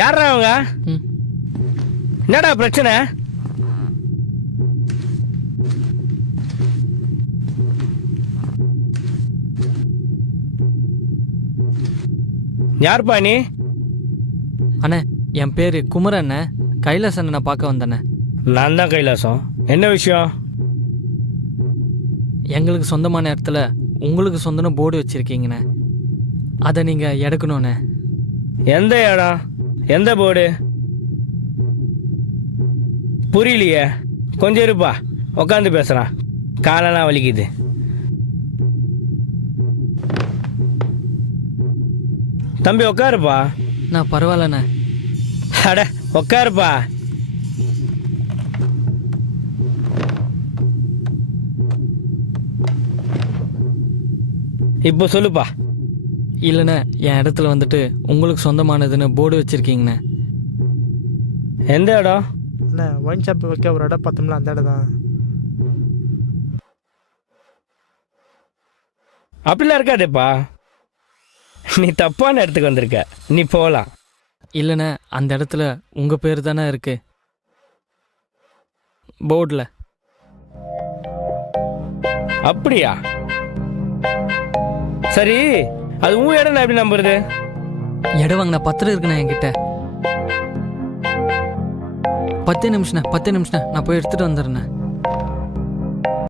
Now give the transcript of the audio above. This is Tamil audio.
யாரா அவங்க? என்னடா பிரச்சனை? யாருப்பா நீ? அண்ணே, என் பேரு குமரன். கைலாஸ் அண்ணனை பார்க்க வந்தேண்ணே. நான் தான் கைலாசம். என்ன விஷயம்? எங்களுக்கு சொந்தமான இடத்துல உங்களுக்கு சொந்தம்னு போர்டு வச்சிருக்கீங்கண்ணே. அதை நீங்கள் எடுக்கணுண்ணே. எந்த இடம்? எந்த போர்டு? புரியலையே. கொஞ்சம் இருப்பா, உட்காந்து பேசுகிறான். காலெல்லாம் வலிக்குது. தம்பி உட்காருப்பா. நான் பரவாயில்லண்ணே. அட உட்காருப்பா. இப்போ சொல்லுப்பா. இல்லைண்ணே, என் இடத்துல வந்துட்டு உங்களுக்கு சொந்தமானதுன்னு போர்டு வச்சுருக்கீங்கண்ணே. எந்த இடம்? அண்ணா ஒயின் ஷாப் வைக்க ஒரு இடம் பார்த்தோம்ல, அந்த இடம் தான். அப்படிலாம் இருக்காதேப்பா. நீ தப்பான இடத்துக்கு வந்திருக்க. நீ போகலாம். இல்லைண்ணே, அந்த இடத்துல உங்கள் பேர் தானே இருக்கு போர்டில். அப்படியா? சரி, அது உன் இடம் நான் எப்படி நம்புறது? இடம் வாங்கின பத்திரம் இருக்குண்ணே என்கிட்ட. 10 நிமிஷம் நான் போய் எடுத்துகிட்டு வந்துடுறேண்ணே.